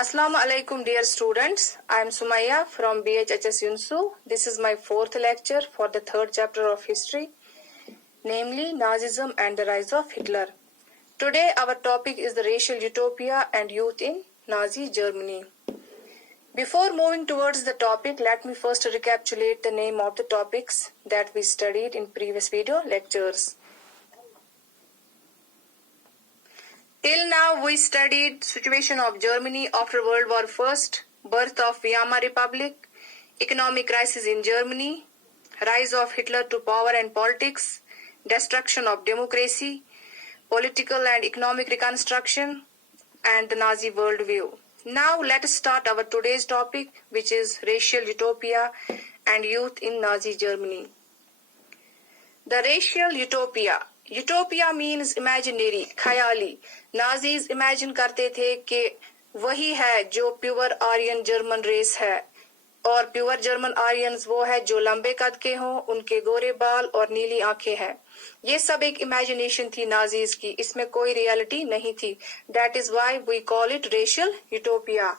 Assalamu alaikum dear students. I am Sumaya from BHHS Yunsu. This is my fourth lecture for the third chapter of history, namely Nazism and the rise of Hitler. Today our topic is the racial utopia and youth in Nazi Germany. Before moving towards the topic, let me first recapitulate the name of the topics that we studied in previous video lectures. Till now, we studied situation of Germany after World War I, birth of Weimar Republic, economic crisis in Germany, rise of Hitler to power and politics, destruction of democracy, political and economic reconstruction, and the Nazi worldview. Now, let us start our today's topic, which is racial utopia and youth in Nazi Germany. The racial utopia. Utopia means imaginary, Khyali. Nazis imagine करते थे कि वही है जो pure Aryan German race है, और pure German Aryans वो है जो लंबे कद के हों, उनके गोरे बाल और नीली आंखें हैं. ये सब एक इमेजिनेशन थी नाजीज की, इसमें कोई रियलिटी नहीं थी. That is why we call it racial utopia.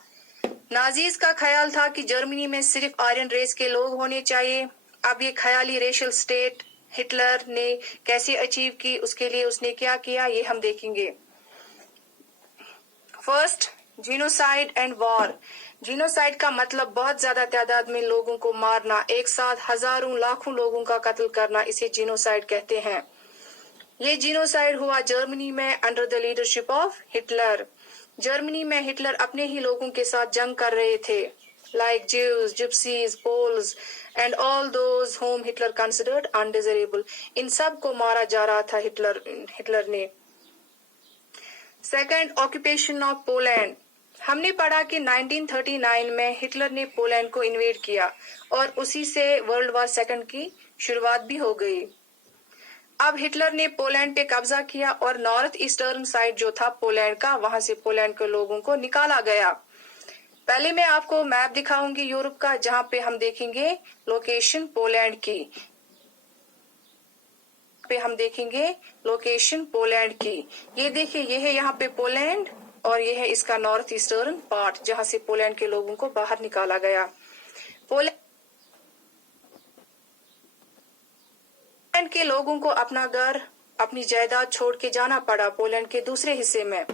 Nazis का ख्याल था कि जर्मनी में सिर्फ आर्यन रेस के लोग होने चाहिए. अब ये ख्याली रेशियल स्टेट हिटलर ने कैसे अचीव की, उसके लिए उसने क्या किया, ये हम देखेंगे. First, genocide and war. Genocide का मतलब बहुत ज्यादा तादाद में लोगों को मारना, एक साथ हजारों लाखों लोगों का कत्ल करना, इसे जीनोसाइड कहते हैं. ये जीनोसाइड हुआ जर्मनी में under the leadership of Hitler. Germany में हिटलर अपने ही लोगों के साथ जंग कर रहे थे, like Jews, Gypsies, Poles, and all those whom Hitler considered undesirable. इन सब को मारा जा रहा था हिटलर ने. Second, occupation of Poland. हमने पढ़ा कि 1939 में हिटलर ने पोलैंड को इन्वेड किया और उसी से वर्ल्ड वॉर सेकंड की शुरुआत भी हो गई. अब हिटलर ने पोलैंड पे कब्जा किया और नॉर्थ ईस्टर्न साइड जो था पोलैंड का, वहां से पोलैंड के लोगों को निकाला गया. पहले मैं आपको मैप दिखाऊंगी यूरोप का, जहां पे हम देखेंगे लोकेशन पोलैंड की. ये देखिए, ये है यहाँ पे पोलैंड और ये है इसका नॉर्थ ईस्टर्न पार्ट, जहां से पोलैंड के लोगों को बाहर निकाला गया. पोलैंड के लोगों को अपना घर, अपनी जायदाद छोड़ के जाना पड़ा पोलैंड के दूसरे हिस्से में.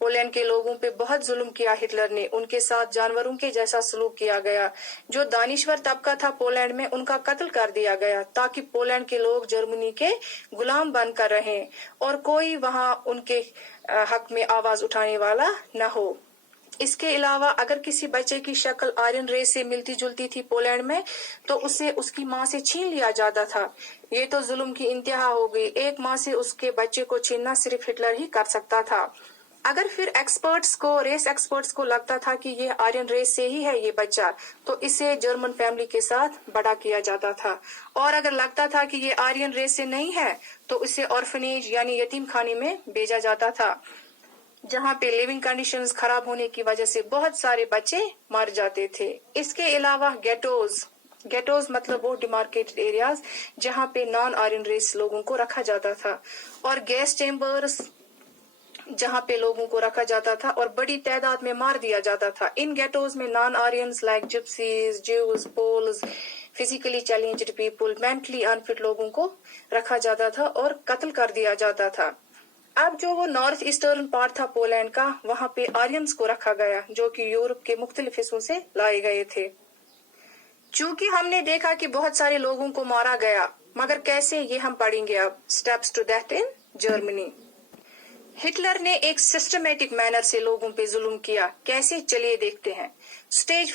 पोलैंड के लोगों पे बहुत जुल्म किया हिटलर ने, उनके साथ जानवरों के जैसा सलूक किया गया. जो दानिश्वर तबका था पोलैंड में, उनका कत्ल कर दिया गया ताकि पोलैंड के लोग जर्मनी के गुलाम बनकर रहें और कोई वहां उनके हक में आवाज उठाने वाला न हो. इसके अलावा अगर किसी बच्चे की शक्ल आर्यन रेस से मिलती जुलती थी पोलैंड में, तो उसे उसकी माँ से छीन लिया जाता था. ये तो जुल्म की इंतहा हो गई. एक माँ से उसके बच्चे को छीनना सिर्फ हिटलर ही कर सकता था. अगर फिर रेस एक्सपर्ट्स को लगता था कि ये आर्यन रेस से ही है ये बच्चा, तो इसे जर्मन फैमिली के साथ बड़ा किया जाता था. और अगर लगता था कि ये आर्यन रेस से नहीं है, तो इसे ऑर्फनेज यानी यतीम खाने में भेजा जाता था, जहाँ पे लिविंग कंडीशंस खराब होने की वजह से बहुत सारे बच्चे मर जाते थे. इसके अलावा गेटोज मतलब वो डिमार्केटेड एरियाज जहाँ पे नॉन आर्यन रेस लोगों को रखा जाता था, और गैस चेम्बर्स जहाँ पे लोगों को रखा जाता था और बड़ी तादाद में मार दिया जाता था. इन गेटोज में non Aryans like gypsies, Jews, Poles, physically challenged people, mentally unfit लोगों को रखा जाता था और कत्ल कर दिया जाता था. अब जो वो नॉर्थ ईस्टर्न पार्ट था पोलैंड का, वहाँ पे आर्यंस को रखा गया जो कि यूरोप के मुख्तलिफ हिस्सों से लाए गए थे. चूंकि हमने देखा कि बहुत सारे लोगों को मारा गया, मगर कैसे, ये हम पढ़ेंगे अब. Steps to that in Germany. Hitler ने एक सिस्टमेटिक मैनर से लोगों पे जुल्म किया. कैसे, चलिए देखते हैं. स्टेज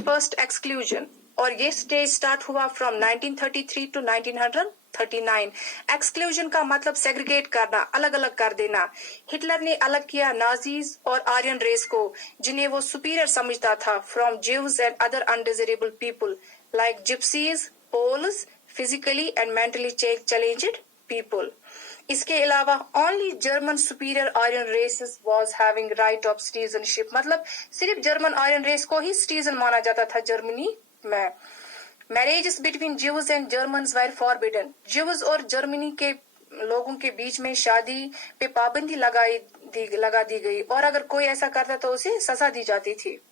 फर्स्ट एक्सक्लूजन, और ये स्टेज स्टार्ट हुआ फ्रॉम 1933 टू 1939. एक्सक्लूजन का मतलब सेग्रीगेट करना, अलग अलग कर देना. हिटलर ने अलग किया नाजीज और आर्यन रेस को, जिन्हें वो सुपीरियर समझता था, from Jews and other undesirable people like gypsies, Poles, physically and mentally challenged people. इसके अलावा only German superior Aryan races was having right of citizenship, मतलब सिर्फ जर्मन आर्यन रेस को ही सिटीजन माना जाता था जर्मनी में. Marriages between Jews and Germans were forbidden. Jews और जर्मनी के लोगों के बीच में शादी पे पाबंदी लगाई लगा दी गई और अगर कोई ऐसा करता तो उसे सजा दी जाती थी।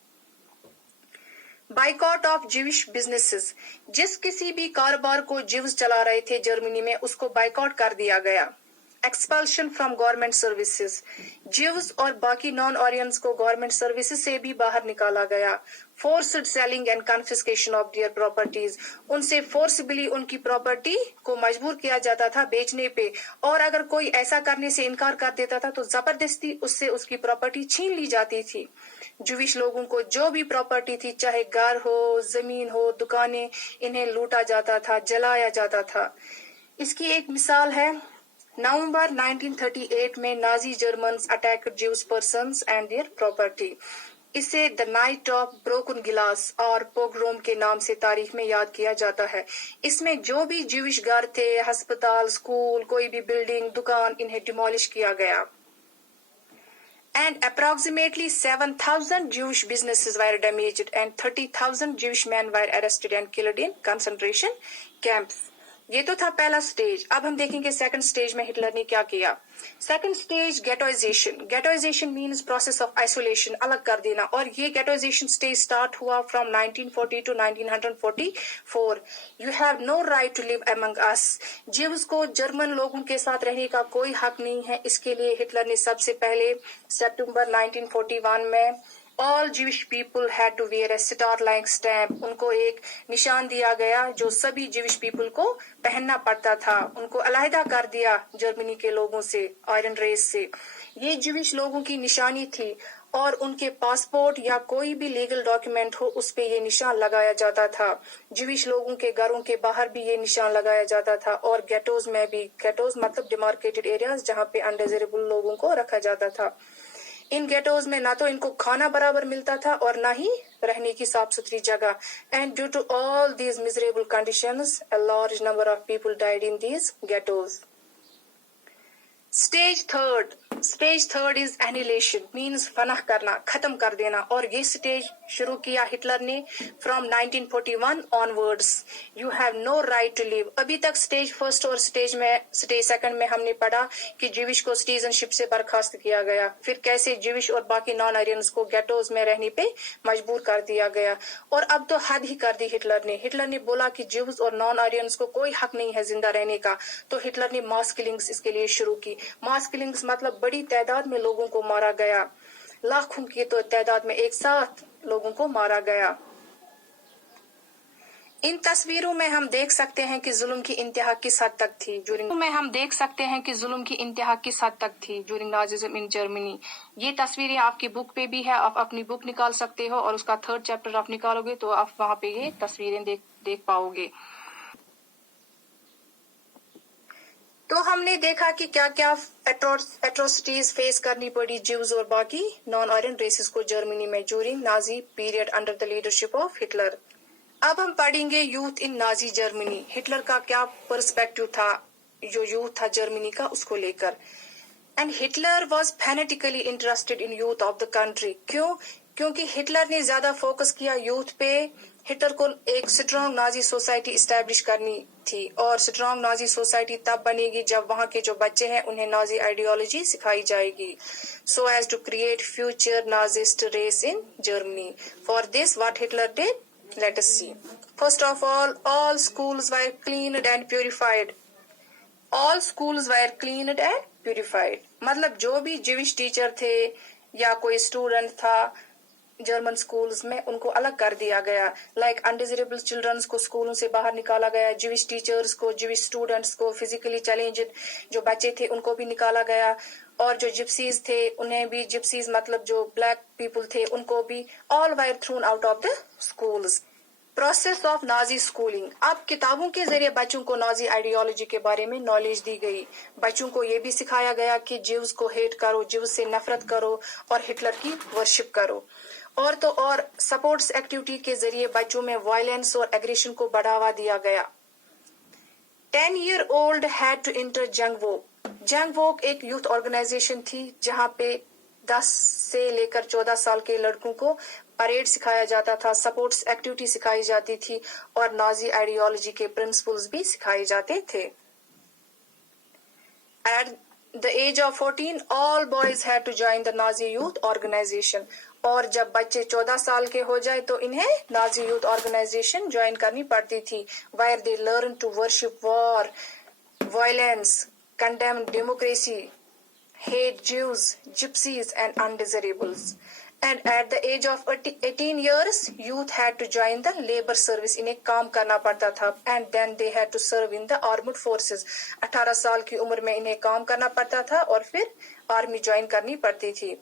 बाइकआउट ऑफ ज्यूइश बिजनेसेस, जिस किसी भी कारोबार को ज्यूज चला रहे थे जर्मनी में उसको बाइकआउट कर दिया गया। Expulsion from government services, Jews और बाकी नॉन ऑरियंस को गवर्नमेंट सर्विसेज से भी बाहर निकाला गया। Forced selling and confiscation of their properties, उनसे फोर्सबली उनकी प्रॉपर्टी को मजबूर किया जाता था बेचने पे, और अगर कोई ऐसा करने से इनकार कर देता था तो जबरदस्ती उससे उसकी प्रॉपर्टी छीन ली जाती थी। ज्यूइश लोगों को जो भी प्रॉपर्टी थी, चाहे घर हो, जमीन हो, दुकानें, इन्हें लूटा जाता था, जलाया जाता था। इसकी एक मिसाल है, नवंबर 1938 में Nazi Germans attacked Jews persons and their property. इसे द नाइट ऑफ ब्रोकन गिलास और पोग्रोम के नाम से तारीख में याद किया जाता है। इसमें जो भी ज्यूइश घर थे, अस्पताल, स्कूल, कोई भी बिल्डिंग, दुकान, इन्हें डिमोलिश किया गया। And approximately 7,000 Jewish businesses were damaged and 30,000 Jewish men were arrested and killed in concentration camps. ये तो था पहला स्टेज। अब हम देखेंगे सेकंड स्टेज में हिटलर ने क्या किया। Second stage ghettoization. Ghettoization means process of isolation, अलग कर देना, और ये गेटोइजेशन स्टेज स्टार्ट हुआ from 1940 to 1944। You have no right to live among us, Jews को जर्मन लोगों के साथ रहने का कोई हक नहीं है। इसके लिए हिटलर ने सबसे पहले सितंबर 1941 में all Jewish people had to wear a star like stamp, उनको एक निशान दिया गया जो सभी ज्यूइश पीपल को पहनना पड़ता था। उनको अलहदा कर दिया जर्मनी के लोगों से, आयरन रेस से। ये ज्यूइश लोगों की निशानी थी और उनके पासपोर्ट या कोई भी लीगल डॉक्यूमेंट हो उस पे ये निशान लगाया जाता था। ज्यूइश लोगों के घरों के बाहर भी ये निशान लगाया जाता था और गेटोज में भी। गेटोज मतलब डिमार्केटेड एरियाज जहाँ पे अनडिजायरेबल लोगों को रखा जाता था। इन गेटोज में ना तो इनको खाना बराबर मिलता था और ना ही रहने की साफ सुथरी जगह। And due to all these miserable conditions a large number of people died in these ghettos. Stage third is annihilation, means फनाह करना, खत्म कर देना, और ये स्टेज शुरू किया हिटलर ने from 1941 onwards. You have no right to live. अभी तक स्टेज फर्स्ट और स्टेज सेकंड में हमने पढ़ा कि ज्यूइश को सिटीजनशिप से बर्खास्त किया गया, फिर कैसे ज्यूइश और बाकी नॉन आरियंस को गेटोज में रहने पे मजबूर कर दिया गया, और अब तो हद ही कर दी हिटलर ने। हिटलर ने बोला कि ज्यूज और नॉन आरियंस को कोई हक नहीं है जिंदा रहने का, तो हिटलर ने मास किलिंग्स इसके लिए शुरू की। मास किलिंग्स मतलब बड़ी तादाद में लोगों को मारा गया, लाखों की तो तादाद में एक साथ लोगों को मारा गया। इन तस्वीरों में हम देख सकते हैं कि जुल्म की इंतहा किस हद तक थी ड्यूरिंग नाजिज्म इन जर्मनी। ये तस्वीरें आपकी बुक पे भी है, आप अपनी बुक निकाल सकते हो और उसका 3rd चैप्टर आप निकालोगे तो आप वहाँ पे ये तस्वीरें देख पाओगे। तो हमने देखा कि क्या क्या एट्रोसिटीज फेस करनी पड़ी ज्यूज और बाकी नॉन आरियन रेसेस को जर्मनी में during Nazi period under the leadership of Hitler. अब हम पढ़ेंगे youth in Nazi Germany. Hitler का क्या पर्सपेक्टिव था, जो यूथ था जर्मनी का, उसको लेकर। And Hitler was fanatically interested in youth of the country. क्योंकि हिटलर ने ज्यादा फोकस किया यूथ पे। हिटलर को एक स्ट्रॉन्ग नाजी सोसाइटी इस्टेब्लिश करनी थी, और स्ट्रॉन्ग नाजी सोसाइटी तब बनेगी जब वहाँ के जो बच्चे हैं उन्हें नाजी आइडियोलॉजी सिखाई जाएगी, so as to create future nazist race in Germany. For this what Hitler did, let us see. First of all schools were cleaned and purified. All schools were cleaned and purified. मतलब जो भी Jewish teacher थे या कोई student था German schools में, उनको अलग कर दिया गया। लाइक अनडिजायरेबल चिल्ड्रंस को स्कूलों से बाहर निकाला गया, ज्यूइश टीचर्स को, ज्यूइश स्टूडेंट्स को, फिजिकली चैलेंज्ड जो बच्चे थे उनको भी निकाला गया, और जो जिप्सीज थे उन्हें भी, जिप्सीज मतलब जो ब्लैक पीपल थे उनको भी, all wire thrown out of the schools. Process of Nazi schooling. अब किताबों के जरिए बच्चों को नाजी आइडियोलॉजी के बारे में नॉलेज दी गई। बच्चों को ये भी सिखाया गया कि ज्यूज को हेट करो, ज्यूज से नफरत करो और हिटलर की वर्शिप करो। और तो और सपोर्ट्स एक्टिविटी के जरिए बच्चों में वायलेंस और एग्रेशन को बढ़ावा दिया गया। 10-year-old हैड टू इंटर जंग वोक। जंग वोक एक यूथ ऑर्गेनाइजेशन थी जहां पे 10 से लेकर 14 साल के लड़कों को परेड सिखाया जाता था, सपोर्ट्स एक्टिविटी सिखाई जाती थी और नाजी आइडियोलॉजी के प्रिंसिपल्स भी सिखाए जाते थे। At the age of 14 all boys had to join the Nazi youth organization. اور جب بچے 14 سال کے ہو جائے تو انہیں نازی یوتھ آرگنائزیشن جوائن کرنی پڑتی تھی where they learn to worship war, violence, condemn democracy, hate Jews, gypsies and undesirables. And at the age of 18 years, youth had to join the labor service. انہیں کام کرنا پڑتا تھا. And then they had to serve in the armed forces. 18 سال کی عمر میں انہیں کام کرنا پڑتا تھا اور پھر آرمی جوائن کرنی پڑتی تھی.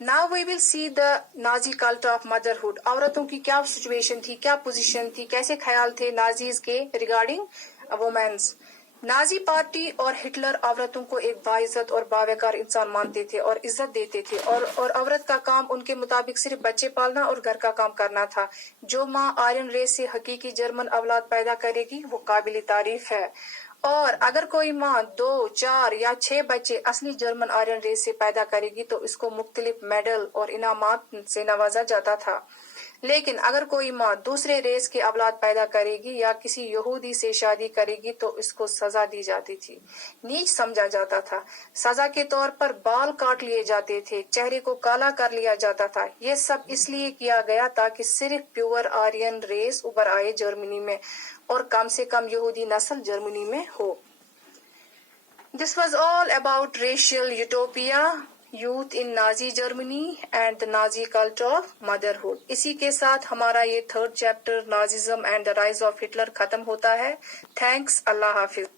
Now we will see the Nazi cult of motherhood. عورتوں کی کیا سچویشن تھی, کیا پوزیشن تھی, کیسے خیال تھے نازیز کے ریگارڈنگ وومینز. نازی پارٹی اور ہٹلر عورتوں کو ایک باعزت اور باوقار انسان مانتے تھے اور عزت دیتے تھے اور عورت کا کام ان کے مطابق صرف بچے پالنا اور گھر کا کام کرنا تھا. جو ماں آرین ریس سے حقیقی جرمن اولاد پیدا کرے گی وہ قابل تعریف ہے. اور اگر کوئی ماں 2, 4 یا 6 بچے اصلی جرمن آرین ریس سے پیدا کرے گی تو اس کو مختلف میڈل اور انعامات سے نوازا جاتا تھا. لیکن اگر کوئی ماں دوسرے ریس کے اولاد پیدا کرے گی یا کسی یہودی سے شادی کرے گی تو اس کو سزا دی جاتی تھی, نیچ سمجھا جاتا تھا. سزا کے طور پر بال کاٹ لیے جاتے تھے, چہرے کو کالا کر لیا جاتا تھا. یہ سب اس لیے کیا گیا تاکہ صرف پیور آرین ریس ابھر آئے جرمنی میں اور کم سے کم یہودی نسل جرمنی میں ہو. This was all about racial utopia, youth in Nazi Germany and the Nazi cult of motherhood. اسی کے ساتھ ہمارا یہ 3rd chapter Nazism and the rise of Hitler ختم ہوتا ہے. تھینکس. اللہ حافظ.